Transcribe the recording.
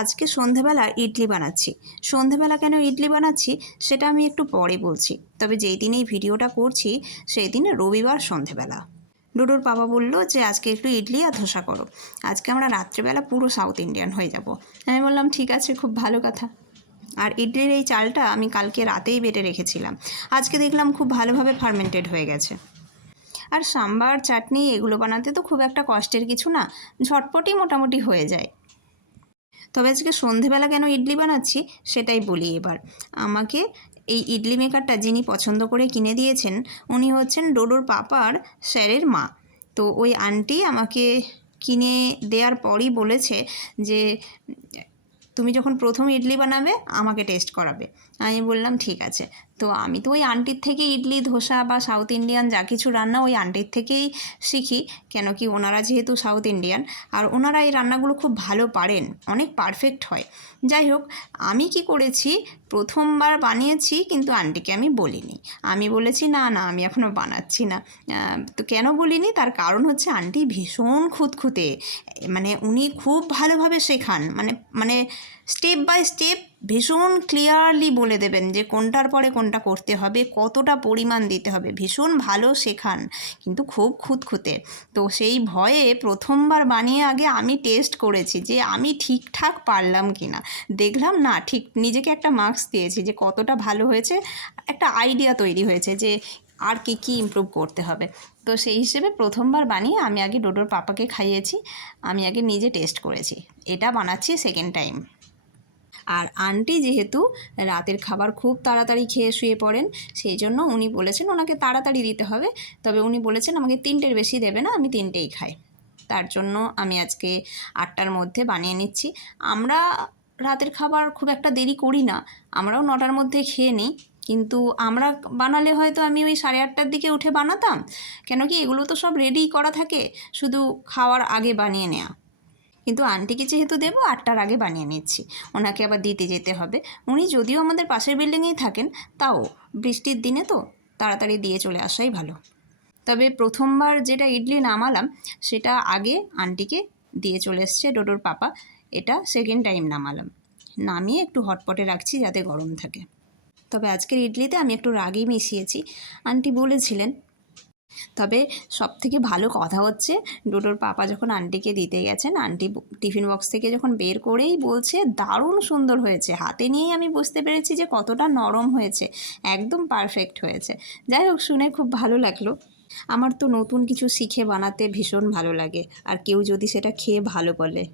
আজকে সন্ধেবেলা ইডলি বানাচ্ছি। সন্ধেবেলা কেন ইডলি বানাচ্ছি সেটা আমি একটু পরে বলছি। তবে যেই দিন এই ভিডিওটা করছি সেই দিন রবিবার সন্ধেবেলা। ডোডোর বাবা বলল যে আজকে একটু ইডলি আর ধোসা করো। আজকে আমরা রাত্রেবেলা পুরো সাউথ ইন্ডিয়ান হয়ে যাব। আমি বললাম ঠিক আছে, খুব ভালো কথা। আর ইডলির এই চালটা আমি কালকে রাতেই বেটে রেখেছিলাম। আজকে দেখলাম খুব ভালোভাবে ফার্মেন্টেড হয়ে গেছে। আর সাম্বার চাটনি এগুলো বানাতে তো খুব একটা কষ্টের কিছু না, ঝটপটই মোটামুটি হয়ে যায়। তবে আজকে সন্ধেবেলা কেন ইডলি বানাচ্ছি সেটাই বলি এবার। আমাকে এই ইডলি মেকারটা যিনি পছন্দ করে কিনে দিয়েছেন উনি হচ্ছেন ডোডোর পাপার স্যারের মা। তো ওই আন্টি আমাকে কিনে দেওয়ার পরই বলেছে যে তুমি যখন প্রথম ইডলি বানাবে আমাকে টেস্ট করাবে। আমি বললাম ঠিক আছে। তো আমি তো ওই আন্টির থেকে ইডলি ধোসা বা সাউথ ইন্ডিয়ান যা কিছু রান্না ওই আন্টির থেকেই শিখি, কেন কি ওনারা যেহেতু সাউথ ইন্ডিয়ান আর ওনারা এই রান্নাগুলো খুব ভালো পারেন, অনেক পারফেক্ট হয়। যাই হোক, আমি কি করেছি, প্রথমবার বানিয়েছি কিন্তু আন্টিকে আমি বলিনি। আমি বলেছি না না আমি এখনও বানাচ্ছি না। তো কেন বলিনি, তার কারণ হচ্ছে আন্টি ভীষণ খুঁতখুঁতে, মানে উনি খুব ভালোভাবে শেখান, মানে মানে স্টেপ বাই স্টেপ ভীষণ ক্লিয়ারলি বলে দেবেন যে কোনটার পরে কোনটা করতে হবে, কতটা পরিমাণ দিতে হবে, ভীষণ ভালো শেখান, কিন্তু খুব খুঁতখুঁতে। তো সেই ভয়ে প্রথমবার বানিয়ে আগে আমি টেস্ট করেছি যে আমি ঠিকঠাক পারলাম কি না। দেখলাম না, ঠিক নিজেকে একটা মার্কস দিয়েছি যে কতটা ভালো হয়েছে, একটা আইডিয়া তৈরি হয়েছে যে আর কী কী ইমপ্রুভ করতে হবে। তো সেই হিসেবে প্রথমবার বানিয়ে আমি আগে ডোডোর পাপাকে খাইয়েছি, আমি আগে নিজে টেস্ট করেছি। এটা বানাচ্ছি সেকেন্ড টাইম। আর আন্টি যেহেতু রাতের খাবার খুব তাড়াতাড়ি খেয়ে শুয়ে পড়েন, সেই জন্য উনি বলেছেন ওনাকে তাড়াতাড়ি দিতে হবে। তবে উনি বলেছেন আমাকে 3টের বেশি দেবে না, আমি 3টেই খাই। তার জন্য আমি আজকে 8টার মধ্যে বানিয়ে নিচ্ছি। আমরা রাতের খাবার খুব একটা দেরি করি না, আমরাও 9টার মধ্যে খেয়ে নিই। কিন্তু আমরা বানালে হয়তো আমি ওই 8:30টার দিকে উঠে বানাতাম, কেন কি এগুলো তো সব রেডি করা থাকে, শুধু খাওয়ার আগে বানিয়ে নেওয়া। কিন্তু আন্টিকে যেহেতু দেবো 8টার আগে বানিয়ে নিচ্ছি, ওনাকে আবার দিতে যেতে হবে। উনি যদিও আমাদের পাশের বিল্ডিংয়েই থাকেন, তাও বৃষ্টির দিনে তো তাড়াতাড়ি দিয়ে চলে আসাই ভালো। তবে প্রথমবার যেটা ইডলি নামালাম সেটা আগে আন্টিকে দিয়ে চলে এসছে ডোডোর পাপা, এটা সেকেন্ড টাইম নামালাম। নামিয়ে একটু হটপটে রাখছি যাতে গরম থাকে। তবে আজকের ইডলিতে আমি একটু রাগি মিশিয়েছি, আন্টি বলেছিলেন। তবে সবথেকে ভালো কথা হচ্ছে ডোডোর পাপা যখন আন্টিকে দিতে গেছেন, আন্টি টিফিন বক্স থেকে যখন বের করেই বলছে দারুণ সুন্দর হয়েছে, হাতে নিয়েই আমি বুঝতে পেরেছি যে কতটা নরম হয়েছে, একদম পারফেক্ট হয়েছে। যাই হোক, শুনে খুব ভালো লাগলো। আমার তো নতুন কিছু শিখে বানাতে ভীষণ ভালো লাগে, আর কেউ যদি সেটা খেয়ে ভালো বলে।